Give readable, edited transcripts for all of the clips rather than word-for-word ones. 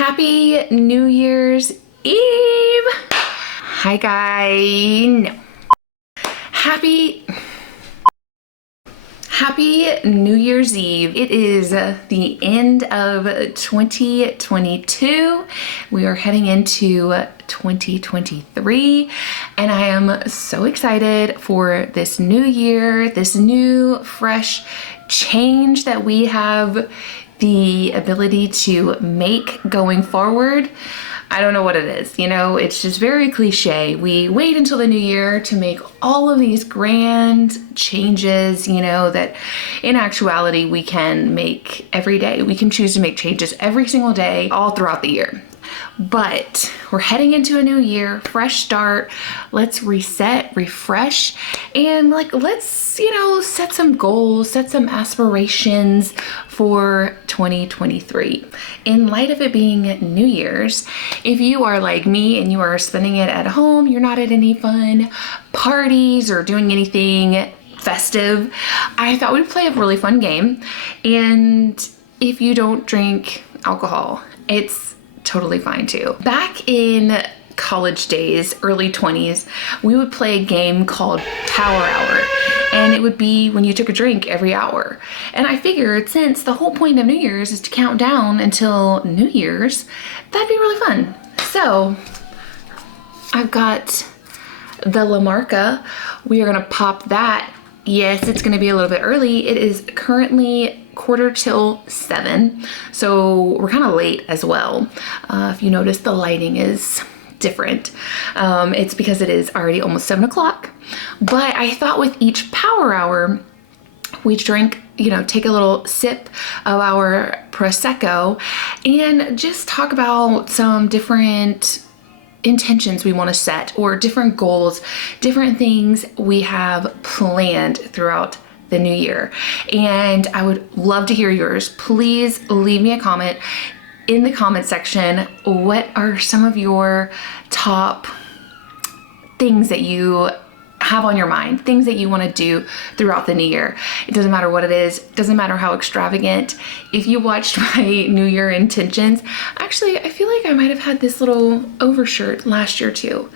Happy New Year's Eve. Hi guys. No. Happy New Year's Eve. It is the end of 2022. We are heading into 2023 and I am so excited for this new year, this new fresh change that we have the ability to make going forward. I don't know what it is, it's just very cliche. We wait until the new year to make all of these grand changes, that in actuality we can make every day. We can choose to make changes every single day, all throughout the year. But we're heading into a new year, fresh start. Let's reset, refresh, and let's, set some goals, set some aspirations for 2023. In light of it being New Year's, if you are like me and you are spending it at home, you're not at any fun parties or doing anything festive, I thought we'd play a really fun game. And if you don't drink alcohol, it's totally fine too. Back in college days, early 20s, we would play a game called Power Hour, and it would be when you took a drink every hour. And I figured since the whole point of New Year's is to count down until New Year's, that'd be really fun. So I've got the Lamarca. We are gonna pop that. Yes, it's gonna be a little bit early. It is currently 6:45, so we're kind of late as well. If you notice, the lighting is different. It's because it is already almost 7 o'clock. But I thought with each power hour, we drink, take a little sip of our Prosecco and just talk about some different intentions we want to set, or different goals, different things we have planned throughout the new year. And I would love to hear yours. Please leave me a comment in the comment section. What are some of your top things that you have on your mind, things that you want to do throughout the new year? It doesn't matter what it is, doesn't matter how extravagant. If you watched my new year intentions, actually I feel like I might have had this little overshirt last year too,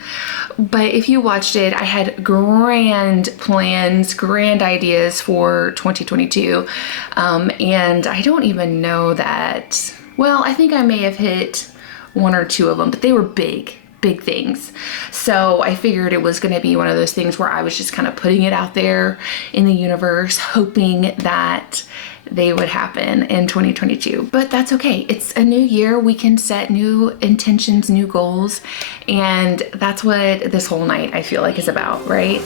but if you watched it, I had grand plans, grand ideas for 2022, and I don't even know that, well, I think I may have hit one or two of them, but they were big things. So I figured it was going to be one of those things where I was just kind of putting it out there in the universe, hoping that they would happen in 2022. But that's okay. It's a new year. We can set new intentions, new goals. And that's what this whole night I feel like is about, right?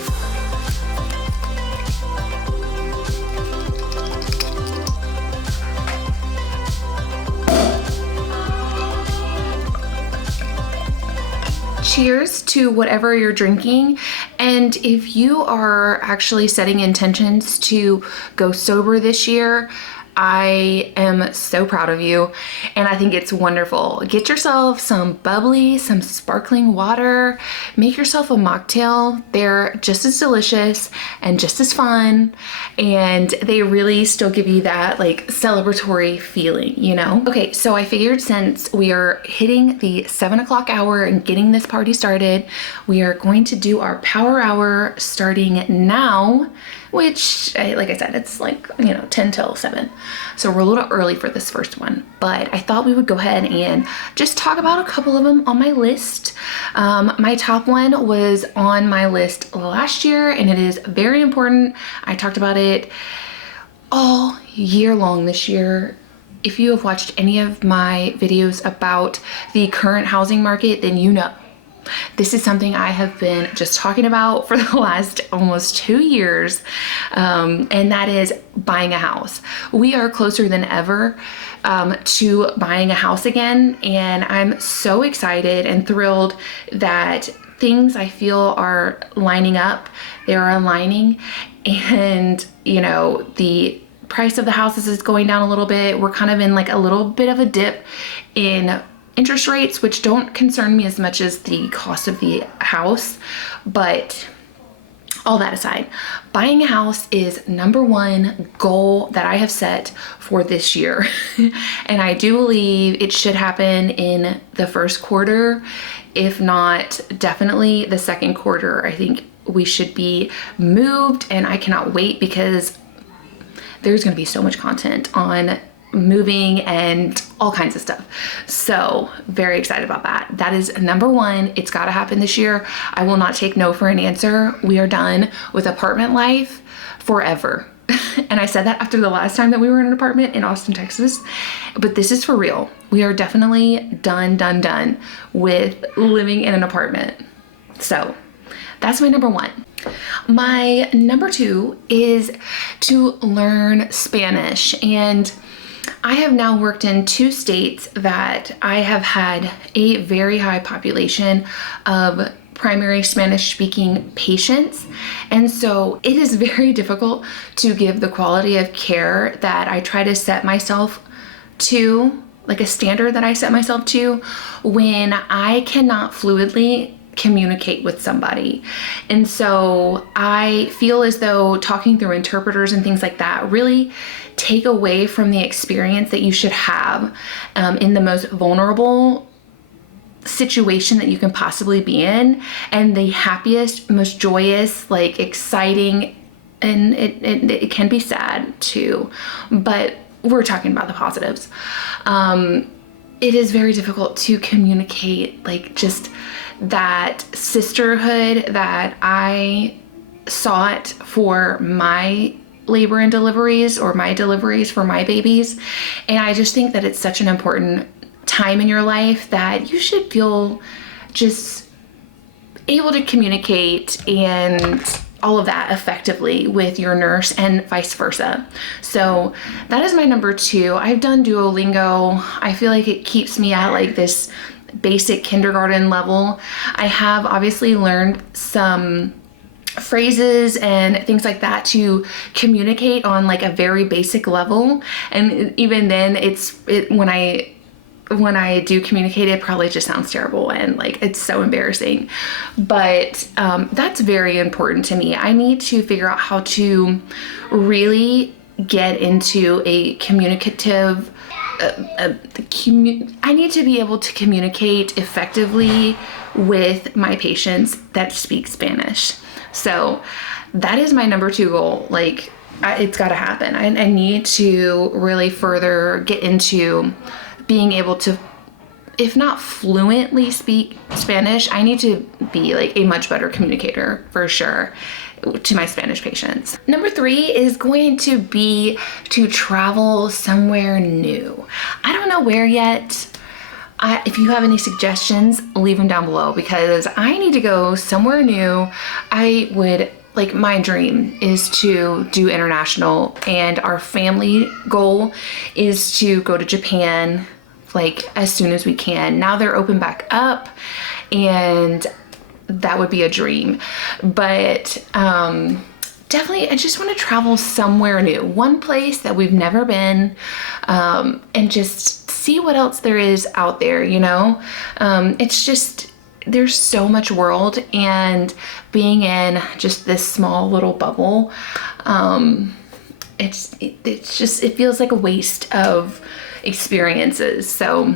Cheers to whatever you're drinking. And if you are actually setting intentions to go sober this year, I am so proud of you, and I think it's wonderful. Get yourself some bubbly, some sparkling water, make yourself a mocktail. They're just as delicious and just as fun, and they really still give you that celebratory feeling, Okay, so I figured since we are hitting the 7 o'clock hour and getting this party started, we are going to do our power hour starting now, which, like I said, it's 10 till 7. So we're a little early for this first one, but I thought we would go ahead and just talk about a couple of them on my list. My top one was on my list last year, and it is very important. I talked about it all year long this year. If you have watched any of my videos about the current housing market, then you know. This is something I have been just talking about for the last almost 2 years, and that is buying a house. We are closer than ever to buying a house again, and I'm so excited and thrilled that things I feel are lining up. They are aligning, and the price of the houses is going down a little bit. We're kind of in a little bit of a dip in interest rates, which don't concern me as much as the cost of the house, but all that aside, buying a house is number one goal that I have set for this year. And I do believe it should happen in the first quarter, if not definitely the second quarter. I think we should be moved, and I cannot wait because there's going to be so much content on moving and all kinds of stuff. So very excited about that. That is number one. It's got to happen this year. I will not take no for an answer. We are done with apartment life forever. And I said that after the last time that we were in an apartment in Austin, Texas, but this is for real. We are definitely done with living in an apartment. So that's my number one. My number two is to learn Spanish. And I have now worked in 2 states that I have had a very high population of primary Spanish speaking patients. And so it is very difficult to give the quality of care that I try to set myself to, like a standard that I set myself to, when I cannot fluidly communicate with somebody. And so I feel as though talking through interpreters and things like that really take away from the experience that you should have in the most vulnerable situation that you can possibly be in, and the happiest, most joyous, like exciting, and it can be sad too, but we're talking about the positives. It is very difficult to communicate, like just that sisterhood that I sought for my labor and deliveries, or my deliveries for my babies. And I just think that it's such an important time in your life that you should feel just able to communicate and all of that effectively with your nurse, and vice versa. So that is my number two. I've done Duolingo. I feel like it keeps me at like this basic kindergarten level. I have obviously learned some phrases and things like that to communicate on like a very basic level. And even then when I do communicate, it probably just sounds terrible and like it's so embarrassing. But that's very important to me. I need to figure out how to really get into a communicative I need to be able to communicate effectively with my patients that speak Spanish. So that is my number two goal. Like it's got to happen. I need to really further get into being able to, if not fluently speak Spanish, I need to be like a much better communicator for sure to my Spanish patients. Number three is going to be to travel somewhere new. I don't know where yet. If you have any suggestions, leave them down below, because I need to go somewhere new. My dream is to do international, and our family goal is to go to Japan like as soon as we can. Now they're open back up, and that would be a dream. But definitely I just want to travel somewhere new, one place that we've never been, and just see what else there is out there, you know? It's just, there's so much world, and being in just this small little bubble, it feels like a waste of experiences. So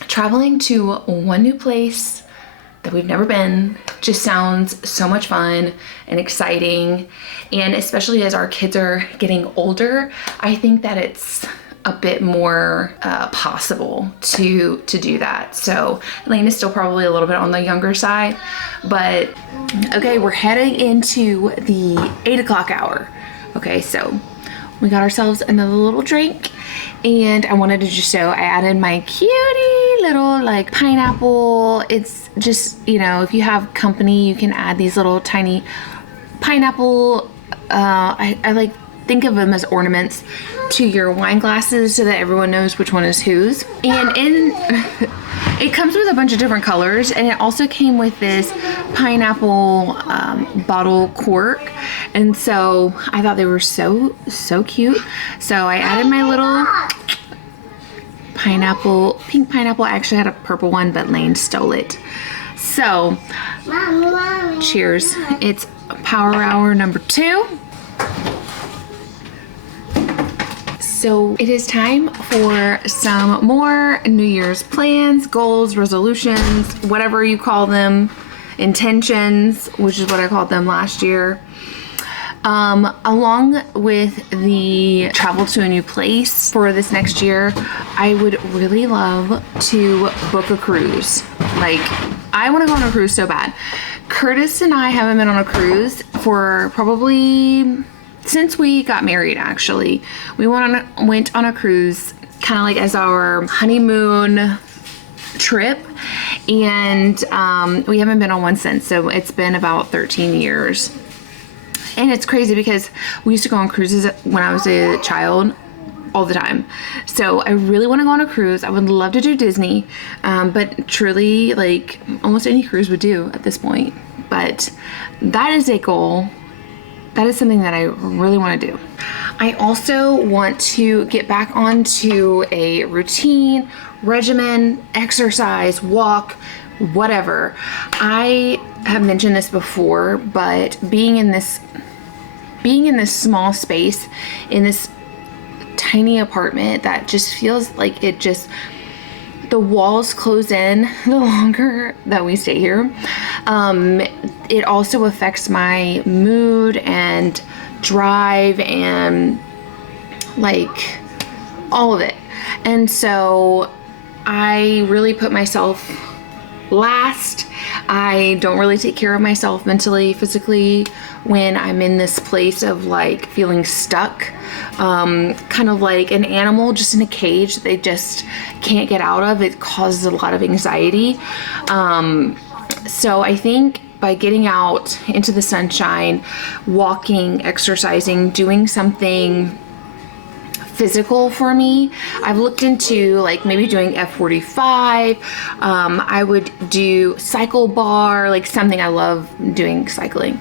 traveling to one new place that we've never been just sounds so much fun and exciting. And especially as our kids are getting older, I think that it's a bit more possible to do that. So Lane is still probably a little bit on the younger side, but okay, we're heading into the 8 o'clock hour. Okay, so we got ourselves another little drink, and I wanted to just show, I added my cutie little like pineapple. It's just, you know, if you have company, you can add these little tiny pineapple, I like think of them as ornaments to your wine glasses so that everyone knows which one is whose. And it comes with a bunch of different colors, and it also came with this pineapple bottle cork, and so I thought they were so cute. So I added my little pink pineapple. I actually had a purple one, but Lane stole it. So cheers. It's power hour number 2. So it is time for some more New Year's plans, goals, resolutions, whatever you call them, intentions, which is what I called them last year. Along with the travel to a new place for this next year, I would really love to book a cruise. Like, I want to go on a cruise so bad. Curtis and I haven't been on a cruise for probably since we got married, actually. We went on a cruise kind of like as our honeymoon trip, and we haven't been on one since, so it's been about 13 years. And it's crazy because we used to go on cruises when I was a child all the time. So I really want to go on a cruise. I would love to do Disney, but truly, like, almost any cruise would do at this point. But that is a goal. That is something that I really want to do. I also want to get back onto a routine, regimen, exercise, walk, whatever. I have mentioned this before, but being in this small space, in this tiny apartment that just feels like the walls close in the longer that we stay here. It also affects my mood and drive and like all of it. And so I really put myself last. I don't really take care of myself mentally, physically when I'm in this place of like feeling stuck, kind of like an animal just in a cage that they just can't get out of. It causes a lot of anxiety. So I think by getting out into the sunshine, walking, exercising, doing something physical for me. I've looked into like maybe doing F45. I would do cycle bar, like something. I love doing cycling.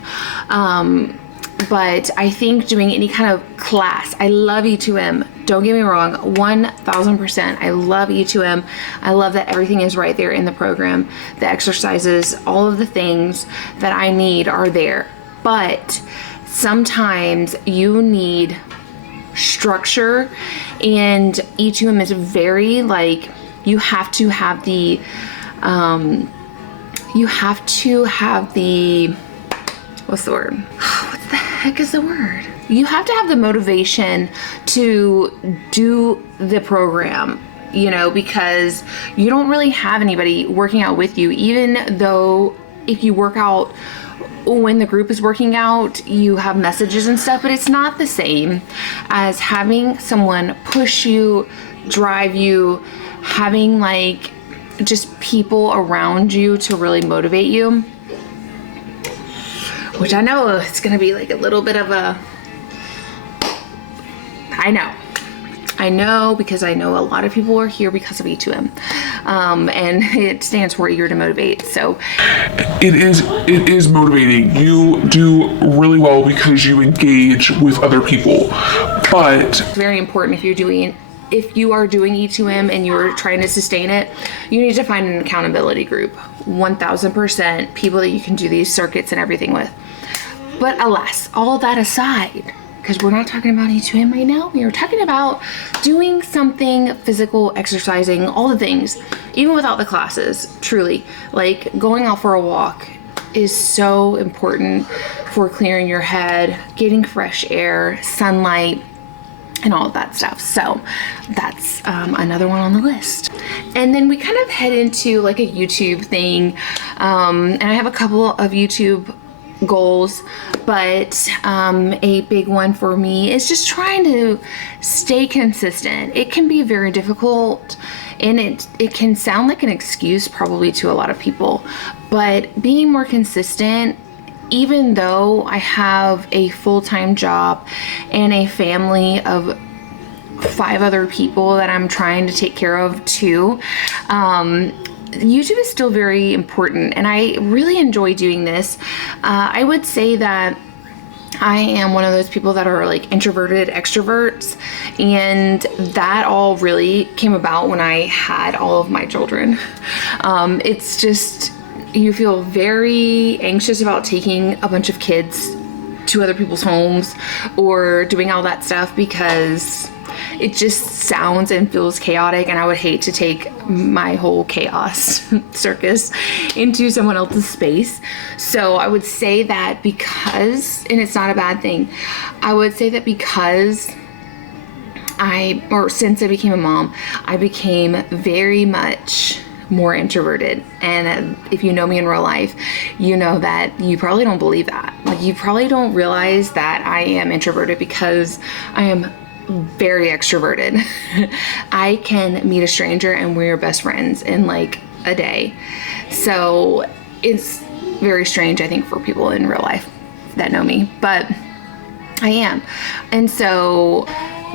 But I think doing any kind of class. I love E2M. Don't get me wrong, 1000%. I love E2M. I love that everything is right there in the program. The exercises, all of the things that I need are there. But sometimes you need structure, and E2M is very like, you have to have the what's the word? What the heck is the word? You have to have the motivation to do the program, you know, because you don't really have anybody working out with you. Even though if you work out when the group is working out, you have messages and stuff, but it's not the same as having someone push you, drive you, having like just people around you to really motivate you. Which I know it's gonna be like a little bit of a, I know because I know a lot of people are here because of E2M, and it stands for Eager to Motivate. So it is motivating. You do really well because you engage with other people, but it's very important if you are doing E2M and you're trying to sustain it, you need to find an accountability group. 1000% people that you can do these circuits and everything with. But alas, all that aside, because we're not talking about E2M right now, we are talking about doing something physical, exercising, all the things, even without the classes, truly. Like going out for a walk is so important for clearing your head, getting fresh air, sunlight, and all of that stuff. So that's another one on the list. And then we kind of head into like a YouTube thing. And I have a couple of YouTube goals, but a big one for me is just trying to stay consistent. It can be very difficult, and it can sound like an excuse probably to a lot of people, but being more consistent, even though I have a full-time job and a family of 5 other people that I'm trying to take care of too, YouTube is still very important, and I really enjoy doing this. I would say that I am one of those people that are like introverted extroverts, and that all really came about when I had all of my children. It's just you feel very anxious about taking a bunch of kids to other people's homes or doing all that stuff because it just sounds and feels chaotic, and I would hate to take my whole chaos circus into someone else's space. So I would say that because, and it's not a bad thing, I would say that because since I became a mom, I became very much more introverted. And if you know me in real life, you know that you probably don't believe that. Like, you probably don't realize that I am introverted because I am very extroverted. I can meet a stranger and we're best friends in like a day. So it's very strange, I think, for people in real life that know me, but I am. And so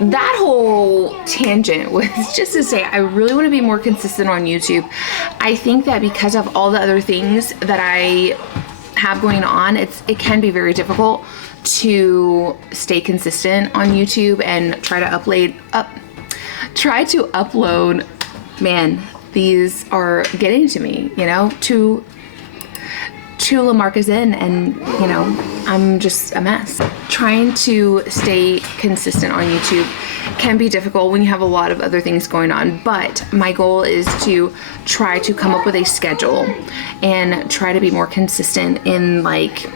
that whole tangent was just to say I really want to be more consistent on YouTube. I think that because of all the other things that I have going on, it can be very difficult to stay consistent on YouTube and try to upload. Man, these are getting to me, you know, to Lamarca's in, and you know, I'm just a mess. Trying to stay consistent on YouTube can be difficult when you have a lot of other things going on, but my goal is to try to come up with a schedule and try to be more consistent in like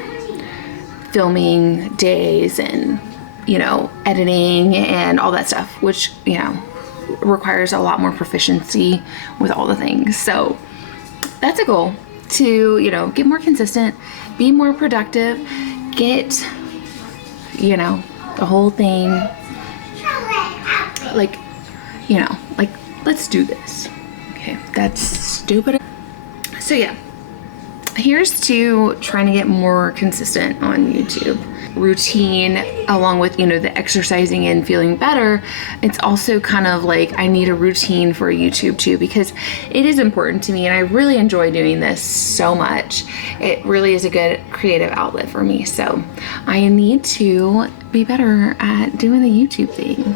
filming days and, you know, editing and all that stuff, which, you know, requires a lot more proficiency with all the things. So that's a goal, to, you know, get more consistent, be more productive, get, you know, the whole thing, like, you know, like, let's do this. Okay, that's stupid. So yeah, here's to trying to get more consistent on YouTube. Routine, along with, you know, the exercising and feeling better, it's also kind of like I need a routine for YouTube too, because it is important to me and I really enjoy doing this so much. It really is a good creative outlet for me. So I need to be better at doing the YouTube thing.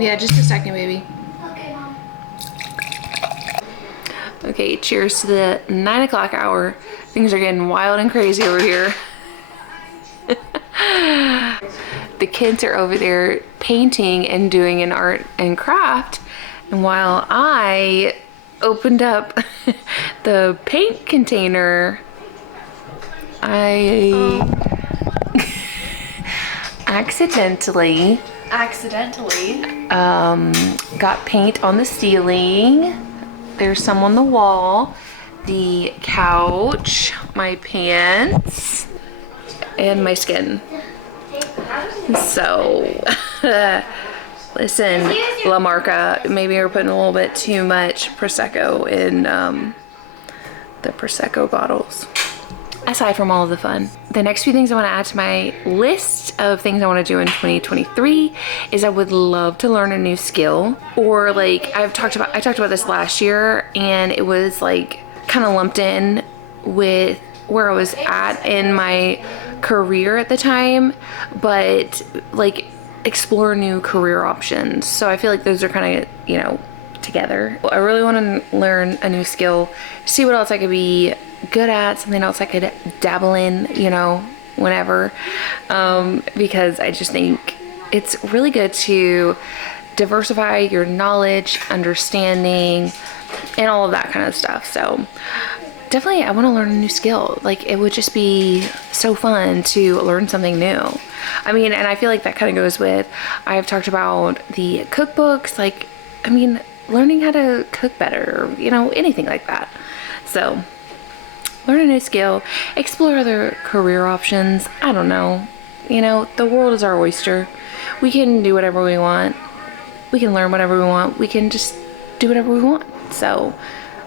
Yeah, just a second, baby. Okay, cheers to the 9 o'clock hour. Things are getting wild and crazy over here. The kids are over there painting and doing an art and craft, and while I opened up the paint container, I accidentally got paint on the ceiling. There's some on the wall, the couch, my pants, and my skin. So, listen, Lamarca, maybe we're putting a little bit too much Prosecco in the Prosecco bottles. Aside from all of the fun, the next few things I want to add to my list of things I want to do in 2023 is I would love to learn a new skill, or like I talked about this last year, and it was like kind of lumped in with where I was at in my career at the time, but like explore new career options. So I feel like those are kind of, you know, together. I really want to learn a new skill, see what else I could be good at, something else I could dabble in, you know, whenever, because I just think it's really good to diversify your knowledge, understanding, and all of that kind of stuff. So definitely I want to learn a new skill. Like, it would just be so fun to learn something new. I mean, and I feel like that kind of goes with, I've talked about the cookbooks, like, I mean, learning how to cook better, you know, anything like that. So learn a new skill, explore other career options. I don't know, you know, the world is our oyster. We can do whatever we want. We can learn whatever we want. We can just do whatever we want. So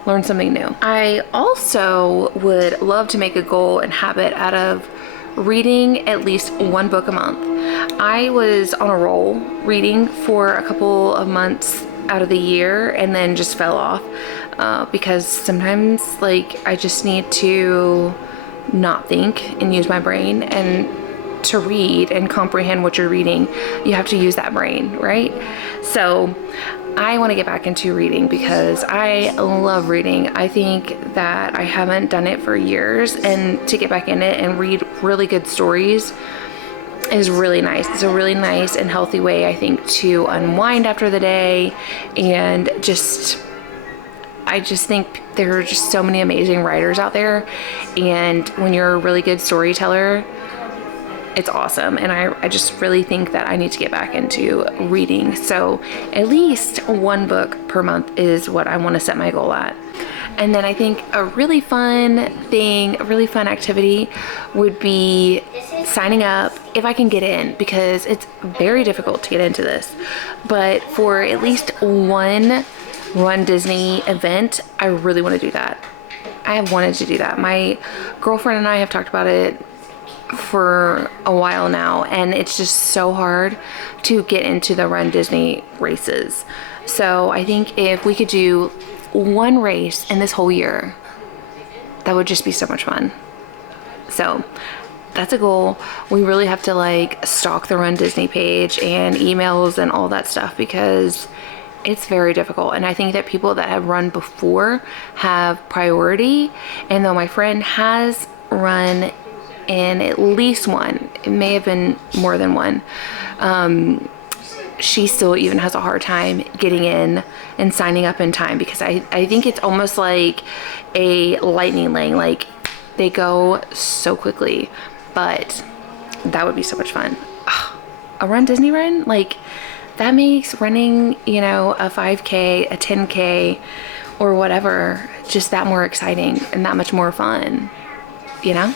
learn something new. I also would love to make a goal and habit out of reading at least one book a month. I was on a roll reading for a couple of months out of the year and then just fell off because sometimes, like, I just need to not think and use my brain, and to read and comprehend what you're reading, you have to use that brain, right? So I want to get back into reading because I love reading. I think that I haven't done it for years, and to get back in it and read really good stories is really nice. It's a really nice and healthy way, I think, to unwind after the day. And I just think there are just so many amazing writers out there, and when you're a really good storyteller, it's awesome. And I just really think that I need to get back into reading. So at least one book per month is what I want to set my goal at. And then I think a really fun thing, a really fun activity would be signing up if I can get in, because it's very difficult to get into this. But for at least one Run Disney event, I really want to do that. I have wanted to do that. My girlfriend and I have talked about it for a while now, and it's just so hard to get into the Run Disney races. So I think if we could do one race in this whole year, that would just be so much fun. So that's a goal. We really have to like stalk the Run Disney page and emails and all that stuff, because it's very difficult. And I think that people that have run before have priority. And though my friend has run in at least one, it may have been more than one, she still even has a hard time getting in and signing up in time, because I think it's almost like a lightning lane. Like, they go so quickly, but that would be so much fun. A Run Disney run, like, that makes running, you know, a 5K, a 10K, or whatever, just that more exciting and that much more fun, you know?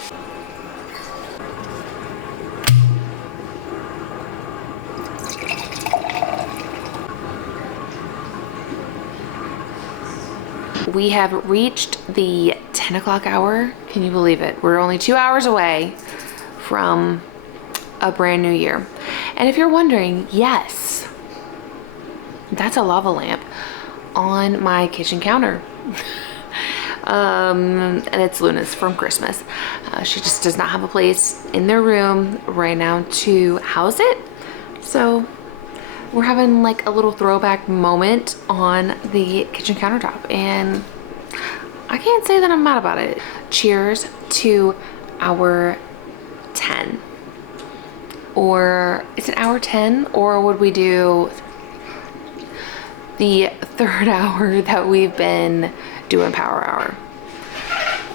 We have reached the 10 o'clock hour. Can you believe it? We're only 2 hours away from a brand new year. And if you're wondering, yes, that's a lava lamp on my kitchen counter. And it's Luna's from Christmas. She just does not have a place in their room right now to house it. So we're having like a little throwback moment on the kitchen countertop, and I can't say that I'm mad about it. Cheers to hour 10. Or is it hour 10, or would we do the third hour that we've been doing Power Hour?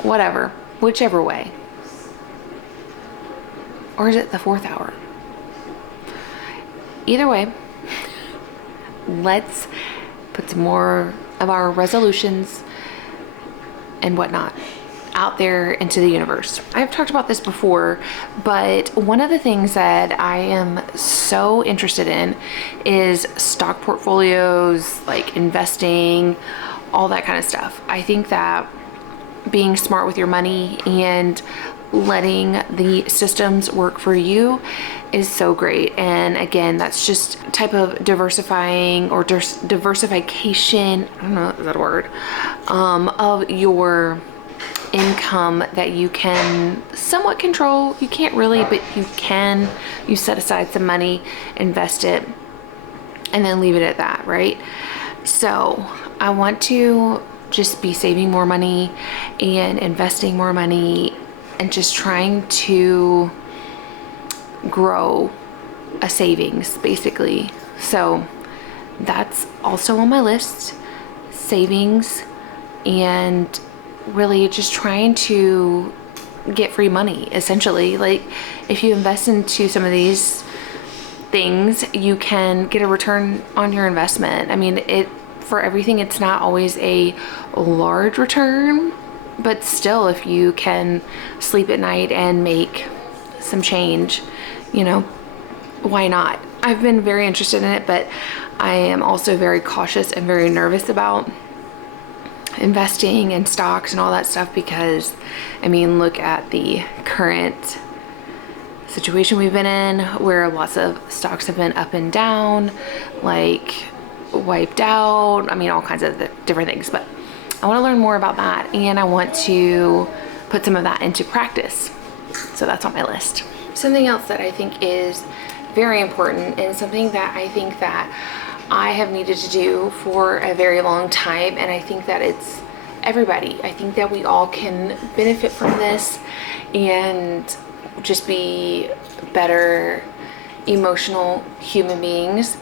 Whatever, whichever way. Or is it the fourth hour? Either way, let's put some more of our resolutions and whatnot out there into the universe. I've talked about this before, but one of the things that I am so interested in is stock portfolios, like investing, all that kind of stuff. I think that being smart with your money and letting the systems work for you is so great. And again, that's just type of diversifying or diversification, I don't know, is that a word, of your income that you can somewhat control. You can't really, but you can. You set aside some money, invest it, and then leave it at that, right? So I want to just be saving more money and investing more money and just trying to grow a savings, basically. So that's also on my list, savings, and really just trying to get free money, essentially. Like, if you invest into some of these things, you can get a return on your investment. I mean, for everything, it's not always a large return, but still, if you can sleep at night and make some change, you know, why not? I've been very interested in it, but I am also very cautious and very nervous about investing in stocks and all that stuff, because I mean, look at the current situation we've been in, where lots of stocks have been up and down, like wiped out. I mean, all kinds of different things, but I want to learn more about that, and I want to put some of that into practice. So that's on my list. Something else that I think is very important, and something that I think that I have needed to do for a very long time, and I think that it's everybody. I think that we all can benefit from this and just be better emotional human beings.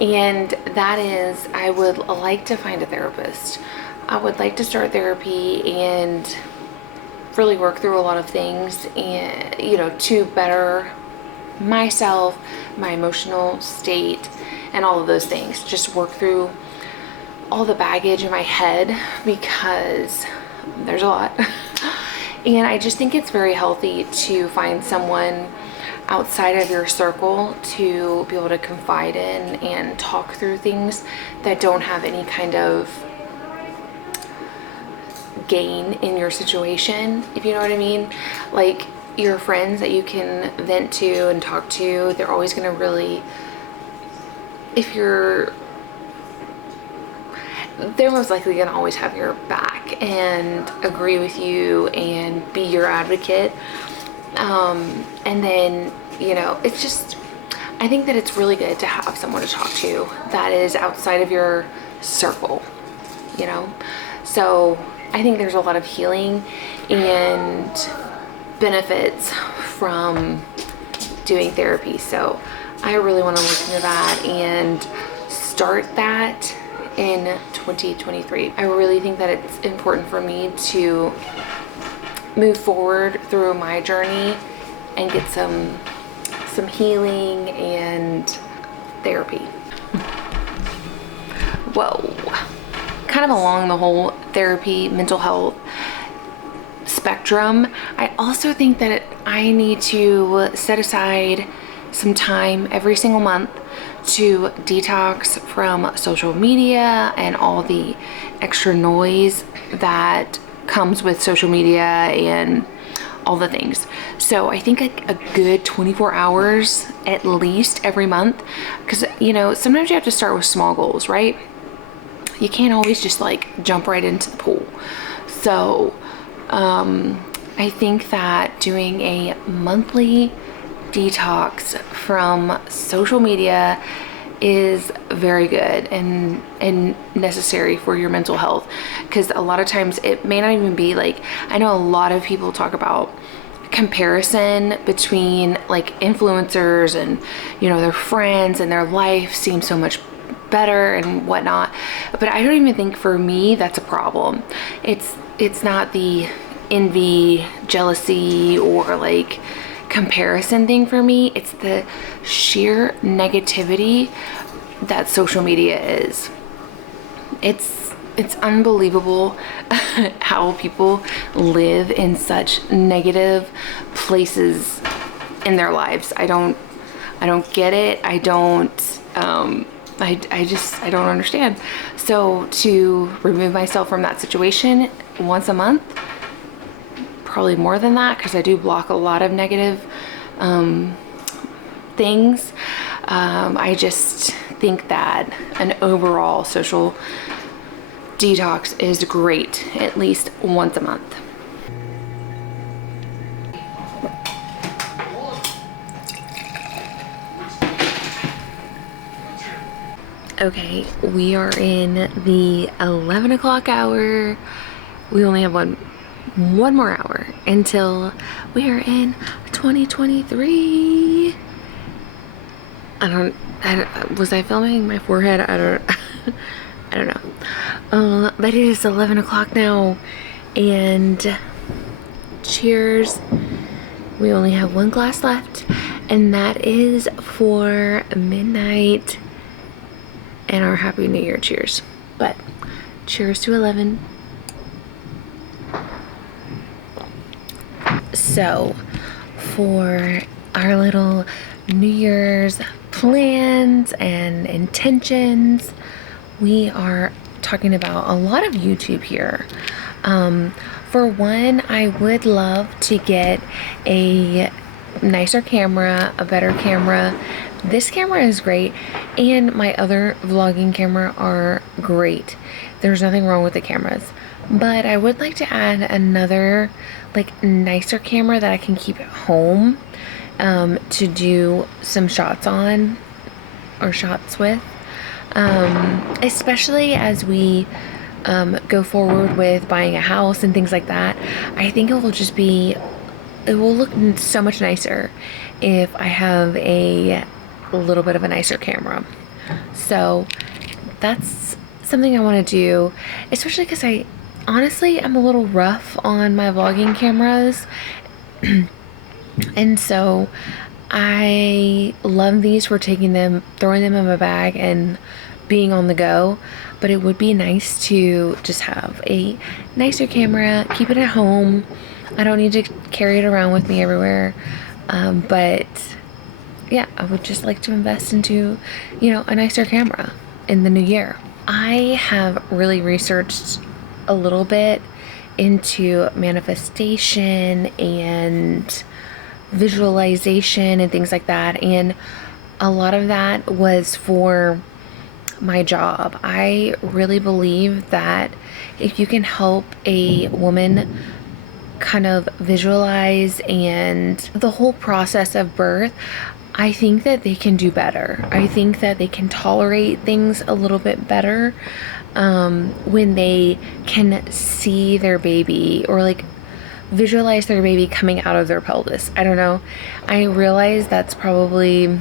And that is, I would like to find a therapist. I would like to start therapy and really work through a lot of things, and to better myself, my emotional state, and all of those things. Just work through all the baggage in my head, because there's a lot. And I just think it's very healthy to find someone outside of your circle to be able to confide in and talk through things that don't have any kind of gain in your situation, if you know what I mean. Like, your friends that you can vent to and talk to, they're always going to really, they're most likely going to always have your back and agree with you and be your advocate. And then, it's just, I think that it's really good to have someone to talk to that is outside of your circle, So I think there's a lot of healing and benefits from doing therapy. So I really want to look into that and start that in 2023. I really think that it's important for me to move forward through my journey and get some healing and therapy. Whoa. Kind of along the whole therapy, mental health spectrum, I also think that I need to set aside some time every single month to detox from social media and all the extra noise that comes with social media and all the things. So I think a good 24 hours at least every month, because sometimes you have to start with small goals, right? You can't always just jump right into the pool. So I think that doing a monthly detox from social media is very good and necessary for your mental health, because a lot of times it may not even be I know a lot of people talk about comparison between influencers and their friends, and their life seems so much better and whatnot, but I don't even think for me that's a problem. It's not the envy, jealousy, or comparison thing for me. It's the sheer negativity that social media is. It's unbelievable how people live in such negative places in their lives. I don't get it. I don't understand. So to remove myself from that situation once a month, probably more than that, because I do block a lot of negative things. I just think that an overall social detox is great, at least once a month. Okay, we are in the 11 o'clock hour. We only have one more hour until we are in 2023. Was I filming my forehead? I don't know. But it is 11 o'clock now, and cheers. We only have one glass left, and that is for midnight and our Happy New Year cheers. But cheers to 11. So for our little New Year's plans and intentions, we are talking about a lot of YouTube here. For one, I would love to get a nicer camera, a better camera. This camera is great, and my other vlogging camera are great. There's nothing wrong with the cameras, but I would like to add another nicer camera that I can keep at home to do some shots on, or shots with. especially as we go forward with buying a house and things like that. I think it will look so much nicer if I have a little bit of a nicer camera. So that's something I want to do, especially because I'm a little rough on my vlogging cameras. And so I love these for taking them, throwing them in my bag and being on the go. But it would be nice to just have a nicer camera, keep it at home. I don't need to carry it around with me everywhere. But yeah, I would just like to invest into, a nicer camera in the new year. I have really researched a little bit into manifestation and visualization and things like that. And a lot of that was for my job. I really believe that if you can help a woman kind of visualize and the whole process of birth, I think that they can do better. I think that they can tolerate things a little bit better when they can see their baby or like visualize their baby coming out of their pelvis. I don't know. I realize that's probably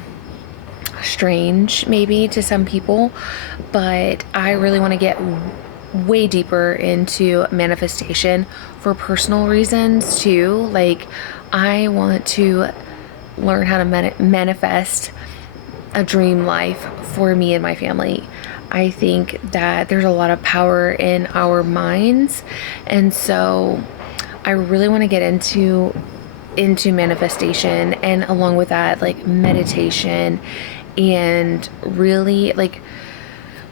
strange maybe to some people, but I really want to get way deeper into manifestation for personal reasons too. Like, I want to learn how to manifest a dream life for me and my family. I think that there's a lot of power in our minds, and so I really want to get into manifestation, and along with that, like meditation. And really, like,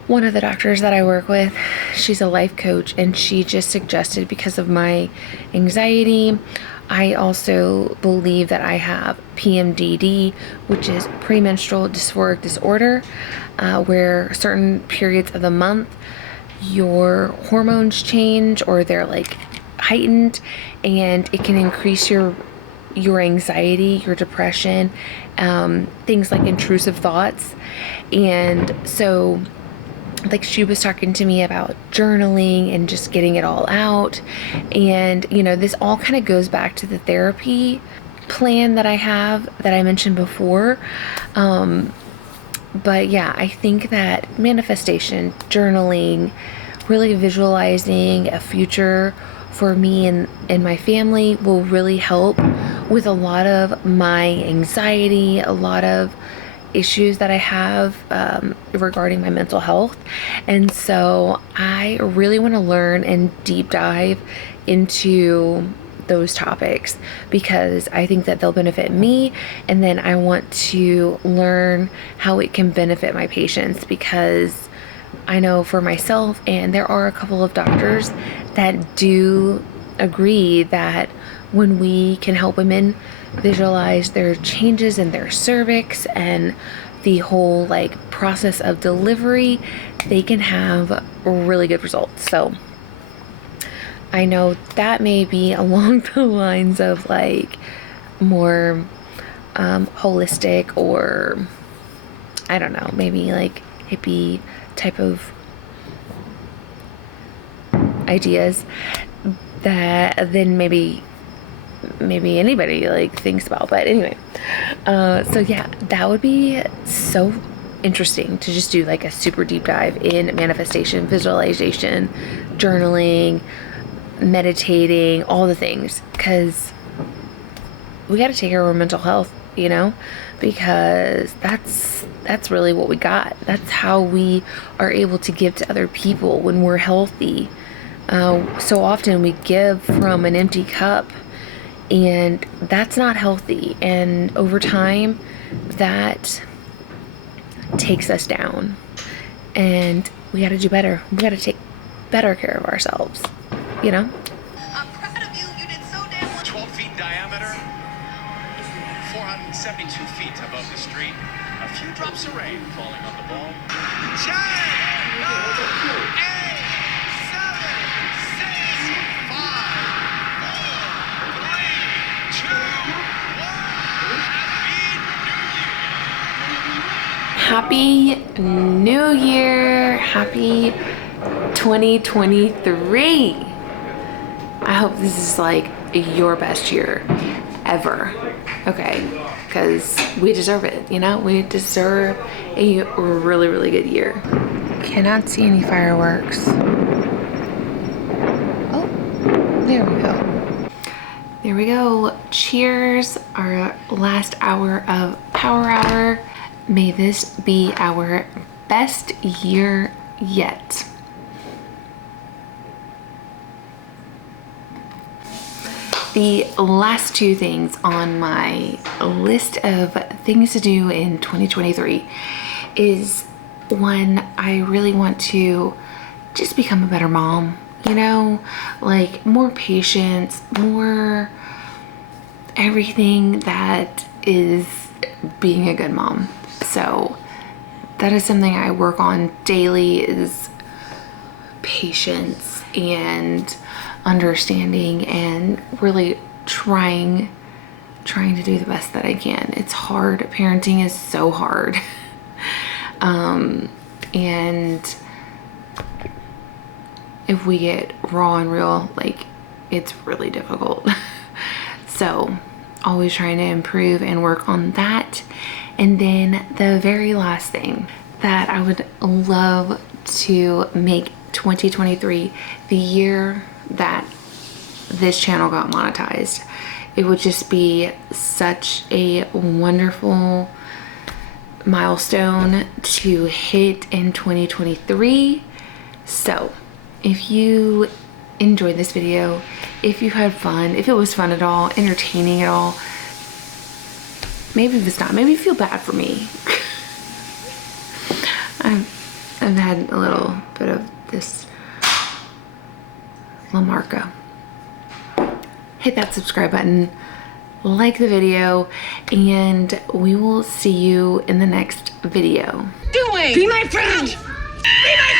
one of the doctors that I work with, she's a life coach, and she just suggested, because of my anxiety, I also believe that I have PMDD, which is premenstrual dysphoric disorder, where certain periods of the month your hormones change or they're like heightened, and it can increase your anxiety, your depression, things like intrusive thoughts. And so, like, she was talking to me about journaling and just getting it all out. And, this all kind of goes back to the therapy plan that I have that I mentioned before. But yeah, I think that manifestation, journaling, really visualizing a future for me and my family will really help with a lot of my anxiety, a lot of issues that I have regarding my mental health. And so I really want to learn and deep dive into those topics because I think that they'll benefit me, and then I want to learn how it can benefit my patients, because I know for myself, and there are a couple of doctors that do agree that when we can help women visualize their changes in their cervix and the whole like process of delivery, they can have really good results. So I know that may be along the lines of like more holistic, or I don't know, maybe like hippie type of ideas that then maybe anybody like thinks about. But anyway, so yeah, that would be so interesting to just do like a super deep dive in manifestation, visualization, journaling, meditating, all the things, because we got to take care of our mental health, because that's really what we got. That's how we are able to give to other people when we're healthy. So often we give from an empty cup, and that's not healthy. And over time, that takes us down. And we got to do better. We got to take better care of ourselves, I'm proud of you. You did so damn well. 12 feet diameter, 472 feet above the street. A few drops of rain falling on the ball. 10, 9, 8, 7, 6, 5, 4, 3, 2, 1. Happy New Year. Happy New Year. Happy 2023. I hope this is like your best year ever. Okay, because we deserve it, you know? We deserve a really, really good year. Cannot see any fireworks. Oh, there we go. There we go. Cheers, our last hour of Power Hour. May this be our best year yet. The last two things on my list of things to do in 2023 is, one, I really want to just become a better mom, you know, like more patience, more everything that is being a good mom. So that is something I work on daily, is patience and understanding and really trying to do the best that I can. It's hard. Parenting is so hard. And if we get raw and real, like, it's really difficult. So always trying to improve and work on that. And then the very last thing that I would love to make 2023 the year that this channel got monetized. It would just be such a wonderful milestone to hit in 2023. So if you enjoyed this video, if you had fun, if it was fun at all, entertaining at all, maybe if it's not, maybe you feel bad for me. I've had a little bit of this Lamarca. Hit that subscribe button, like the video, and we will see you in the next video. Be my friend! Be my